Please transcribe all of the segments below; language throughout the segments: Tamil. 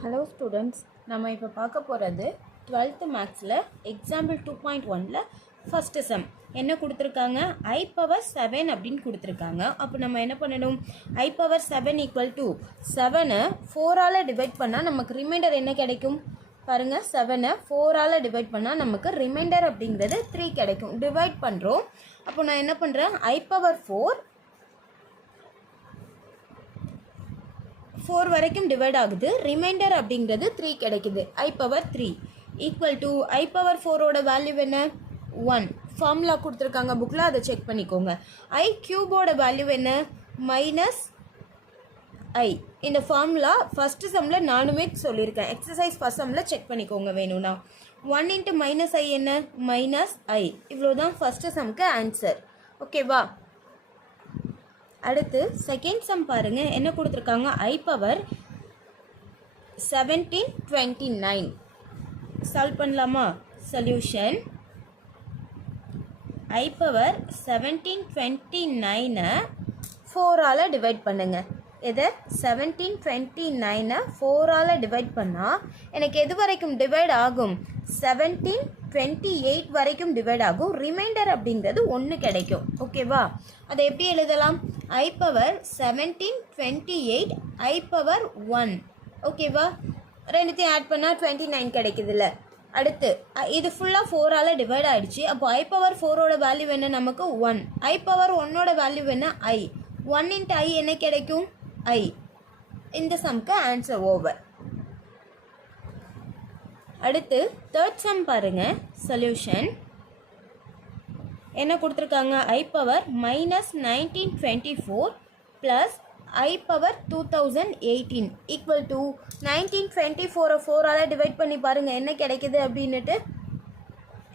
ஹலோ ஸ்டூடெண்ட்ஸ், நம்ம இப்போ பார்க்க போகிறது 12th மேக்ஸில் எக்ஸாம்பிள் 2.1ல் ஃபஸ்ட்டு சம் என்ன கொடுத்துருக்காங்க. I பவர் 7 அப்படின்னு கொடுத்துருக்காங்க. அப்போ நம்ம என்ன பண்ணணும், I பவர் 7 ஈக்குவல் டு 7 4ஆல் டிவைட் பண்ணால் நமக்கு ரிமைண்டர் என்ன கிடைக்கும் பாருங்கள். 7 4ஆல் டிவைட் பண்ணால் நமக்கு ரிமைண்டர் அப்படிங்கிறது 3 கிடைக்கும். டிவைட் பண்ணுறோம். அப்போ நான் என்ன பண்ணுறேன், I பவர் 4 வரைக்கும் டிவைட் ஆகுது. ரிமைண்டர் அப்படிங்கிறது 3 கிடைக்குது. I power 3 equal to I power 4ஓட வேல்யூ என்ன 1. ஃபார்முலா கொடுத்துருக்காங்க புக்கில், அதை செக் பண்ணிக்கோங்க. I கியூபோட வேல்யூ என்ன மைனஸ் I. இந்த ஃபார்முலா ஃபஸ்ட்டு சம்மில் நானுமே சொல்லியிருக்கேன். எக்ஸசைஸ் ஃபஸ்ட் சம்மில் செக் பண்ணிக்கோங்க வேணும்னா. 1 இன்ட்டு மைனஸ் I என்ன மைனஸ் I. இவ்வளோ தான் ஃபஸ்ட்டு சம்க்கு ஆன்சர். ஓகேவா. அடுத்து செகண்ட் சம் பாருங்க, என்ன கொடுத்துருக்காங்க. I பவர் 1729 சால்வ் பண்ணலாமா. சொல்யூஷன் I பவர் 1729 4ஆல் டிவைட் பண்ணுங்க. எதை 1729 4ஆல் டிவைட் பண்ணால் எனக்கு எது வரைக்கும் டிவைட் ஆகும், 1728 வரைக்கும் டிவைட் ஆகும். ரிமைண்டர் அப்படிங்கிறது 1 கிடைக்கும். ஓகேவா. அதை எப்படி எழுதலாம், I பவர் 1728 I பவர் 1. ஓகேவா. ரெண்டுத்தையும் ஆட் பண்ணால் 29 கிடைக்குதுல்ல. அடுத்து இது ஃபுல்லாக 4ஆல் டிவைட் ஆகிடுச்சு. அப்போ I பவர் 4ஓட வேல்யூ என்ன நமக்கு 1. I பவர் 1ஓட வேல்யூ என்ன I. 1 இன்ட்டு I என்ன கிடைக்கும் I. இந்த சம்க்கு ஆன்சர் ஓவர். அடுத்து தேர்ட் சம் பாருங்க. சொல்யூஷன் என்ன கொடுத்துருக்காங்க. I power minus 1924 plus I power 2018 equal to 1924 4ஆல் டிவைட் பண்ணி பாருங்கள் என்ன கிடைக்குது அப்படின்னுட்டு.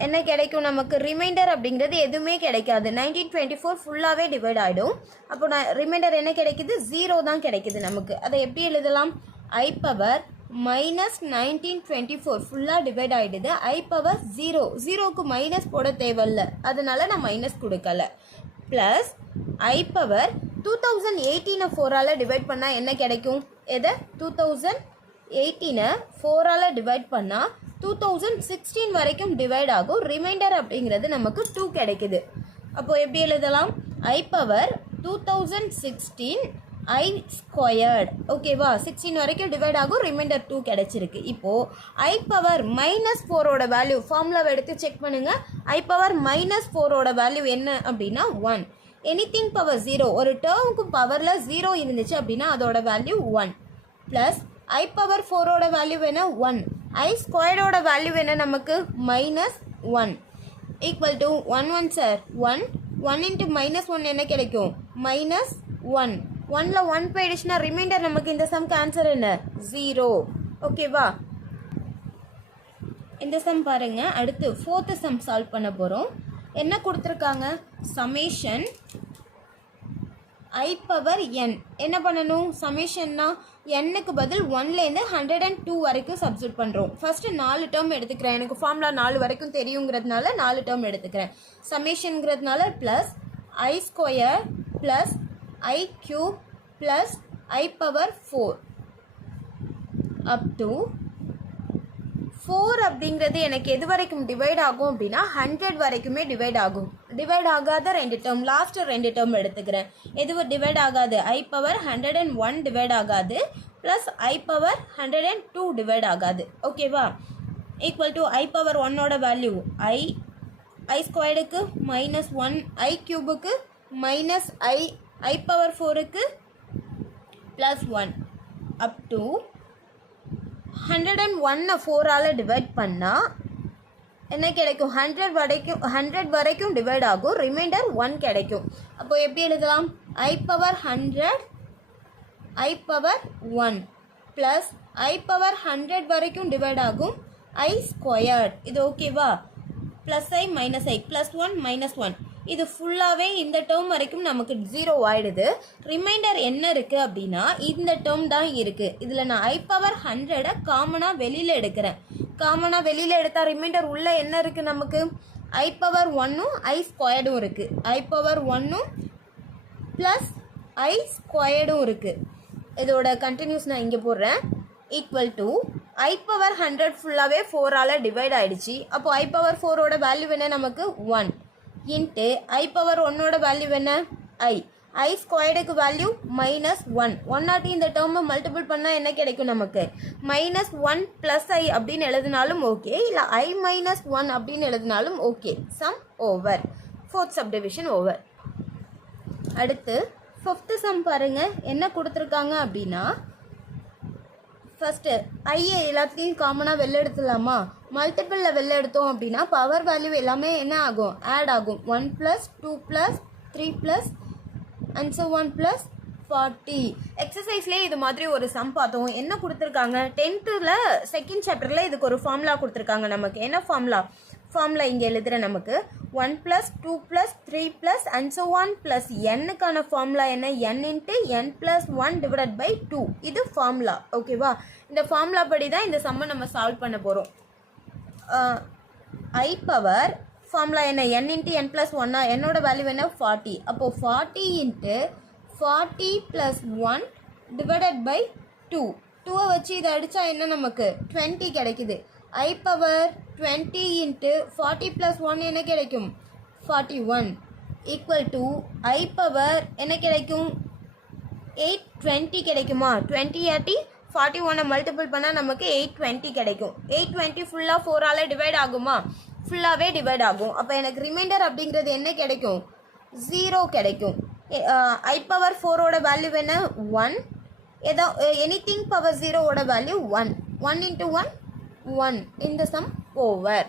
என்ன கிடைக்கும் நமக்கு, ரிமைண்டர் அப்படிங்கிறது எதுவுமே கிடைக்காது. 1924 ஃபுல்லாகவே டிவைட் ஆகிடும். அப்போ ரிமைண்டர் என்ன கிடைக்குது 0 தான் கிடைக்குது நமக்கு. அதை எப்படி எழுதலாம், I பவர் மைனஸ் 1924 ஃபுல்லாக டிவைட் ஆகிடுது. I பவர் 0க்கு மைனஸ் போட தேவையில்ல, அதனால நான் மைனஸ் கொடுக்கல. ப்ளஸ் I பவர் 2018 4ஆல் டிவைட் பண்ணால் என்ன கிடைக்கும், எதை 2018 4ஆல் டிவைட் பண்ணால் 2016 வரைக்கும் டிவைட் ஆகும். ரிமைண்டர் அப்படிங்கிறது நமக்கு 2 கிடைக்குது. அப்போ எப்படி எழுதலாம், I பவர் 2016 I ஸ்கொயர்ட். ஓகேவா. 16 வரைக்கும் டிவைட் ஆகும், ரிமைண்டர் 2 கிடைச்சிருக்கு. இப்போது I பவர் மைனஸ் 4ஓட வேல்யூ ஃபார்முலாவை எடுத்து செக் பண்ணுங்கள். I பவர் மைனஸ் 4ஓட வேல்யூ என்ன அப்படின்னா 1. எனிதிங் பவர் 0, ஒரு டேர்முக்கு பவரில் 0 இருந்துச்சு அப்படின்னா அதோட வேல்யூ 1. ப்ளஸ் I பவர் 4ஓட வேல்யூ என்ன 1. I ஸ்கொயர்டோட வேல்யூ என்ன நமக்கு minus 1 equal to 1 sir 1 into minus 1 என்ன கிடைக்கும் மைனஸ் 1. 1ல் 1 போயிடுச்சுன்னா ரிமைண்டர் நமக்கு இந்த சம்க்கு ஆன்சர் என்ன 0. ஓகேவா. இந்த சம் பாருங்க. அடுத்து ஃபோர்த்து சம் சால்வ் பண்ண போகிறோம். என்ன கொடுத்துருக்காங்க, சமேஷன் I பவர் n. என்ன பண்ணணும், சமேஷன்னா என்னுக்கு பதில் 1லேருந்து 102 வரைக்கும் சப்ஸ்டியூட் பண்ணுறோம். ஃபஸ்ட்டு 4 டேர்ம் எடுத்துக்கிறேன். எனக்கு ஃபார்முலா 4 வரைக்கும் தெரியுங்கிறதுனால 4 டேர்ம் எடுத்துக்கிறேன். சமேஷனுங்கிறதுனால plus I square plus I cube plus I power 4 up to 4 அப்படிங்கிறது எனக்கு எது வரைக்கும் டிவைட் ஆகும் அப்படின்னா 100 வரைக்குமே டிவைட் ஆகும். டிவைட் ஆகாத 2 டேர்ம், லாஸ்ட்டு 2 டேர்ம் எடுத்துக்கிறேன். எது டிவைட் ஆகாது, I பவர் 101 டிவைட் ஆகாது, ப்ளஸ் I பவர் 102 டிவைட் ஆகாது. ஓகேவா. ஈக்குவல் டு I பவர் 1ஓட வேல்யூ I ஸ்கொயர்டுக்கு மைனஸ் 1, I கியூபுக்கு மைனஸ் I பவர் 4க்கு ப்ளஸ் 1 அப் டு 101 4ஆல் டிவைட் பண்ணால் என்ன கிடைக்கும், 100 வரைக்கும் டிவைட் ஆகும். ரிமைண்டர் 1 கிடைக்கும். அப்போ எப்படி எழுதலாம், I power 100 I power 1 plus I power 100 வரைக்கும் டிவைட் ஆகும் I ஸ்கொயர்ட். இது ஓகேவா. Plus I minus I plus 1 minus 1 இது ஃபுல்லாகவே இந்த டேர்ம் வரைக்கும் நமக்கு 0 ஆகிடுது. ரிமைண்டர் என்ன இருக்குது அப்படின்னா இந்த டேர்ம் தான் இருக்குது. இதில் நான் I பவர் 100 காமனாக வெளியில் எடுக்கிறேன். காமனாக வெளியில் எடுத்தால் ரிமைண்டர் உள்ளே என்ன இருக்குது நமக்கு, I பவர் 1ம் I ஸ்கொயர்டும் இருக்குது. I பவர் 1ம் ப்ளஸ் I ஸ்கொயர்டும் இருக்குது. இதோட கண்டினியூஸ் நான் இங்கே போடுறேன். ஈக்குவல் டு ஐ பவர் 100 ஃபுல்லாகவே 4ஆல் டிவைட் ஆகிடுச்சு. அப்போது ஐ பவர் 4ஓட வேல்யூ என்ன நமக்கு 1 இன்ட்டு ஐ பவர் 1ஓட வேல்யூ என்ன ஐ ஸ்கொயர்டுக்கு வேல்யூ -1 1 இந்த டேர்மை மல்டிபிள் பண்ணால் என்ன கிடைக்கும் நமக்கு -1 + ஐ அப்படின்னு எழுதினாலும் ஓகே, இல்லை ஐ -1 அப்படின்னு எழுதினாலும் okay. Some over. 4th subdivision over. அடுத்து 5th சம் பாருங்கள் என்ன கொடுத்துருக்காங்க அப்படின்னா, ஃபஸ்ட்டு ஐயை எல்லாத்தையும் காமனாக வெளில எடுத்துடலாமா? மல்டிபிளில் வெளில எடுத்தோம் அப்படின்னா பவர் வேல்யூ எல்லாமே என்ன ஆகும் ஆட் ஆகும். 1 + 2 + 3 + and so on plus 40. எக்ஸசைஸ்லேயே இது மாதிரி ஒரு சம் பார்த்தோம். என்ன கொடுத்துருக்காங்க 10th செகண்ட் சாப்டரில் இதுக்கு ஒரு ஃபார்முலா கொடுத்துருக்காங்க. நமக்கு என்ன ஃபார்முலா இங்கே எழுதுகிற நமக்கு 1 + 2 + 3 + and so on plus n-க்கான ஃபார்முலா என்ன n × n + 1 டிவைடட் பை 2. இது ஃபார்முலா. ஓகேவா? இந்த ஃபார்முலா படி தான் இந்த சம்மை நம்ம சால்வ் பண்ண போகிறோம். ஐ பவர் ஃபார்முலா என்ன n × n + 1 என்னோட வேல்யூ என்ன 40. அப்போது 40 × 40 + 1 டிவைடட் பை 2. 2 வச்சு இதை அடித்தா என்ன நமக்கு 20 கிடைக்குது. ஐ பவர் 20 × 40 + 1 என்ன கிடைக்கும் 41 ஈக்குவல் டு ஐ பவர் என்ன கிடைக்கும் 820 கிடைக்குமா? 20 ஆட்டி 41 மல்டிபிள் பண்ணால் நமக்கு 820 கிடைக்கும். 820 ஃபுல்லாக 4ஆல் டிவைட் ஆகுமா? ஃபுல்லாகவே டிவைட் ஆகும். அப்போ எனக்கு ரிமைண்டர் அப்படிங்கிறது என்ன கிடைக்கும் 0 கிடைக்கும். ஐ பவர் 4ஓட வேல்யூ என்ன 1, எனிதிங் பவர் 0ஓட வேல்யூ 1. 1 × 1 1. இந்த சம் ஓவர்.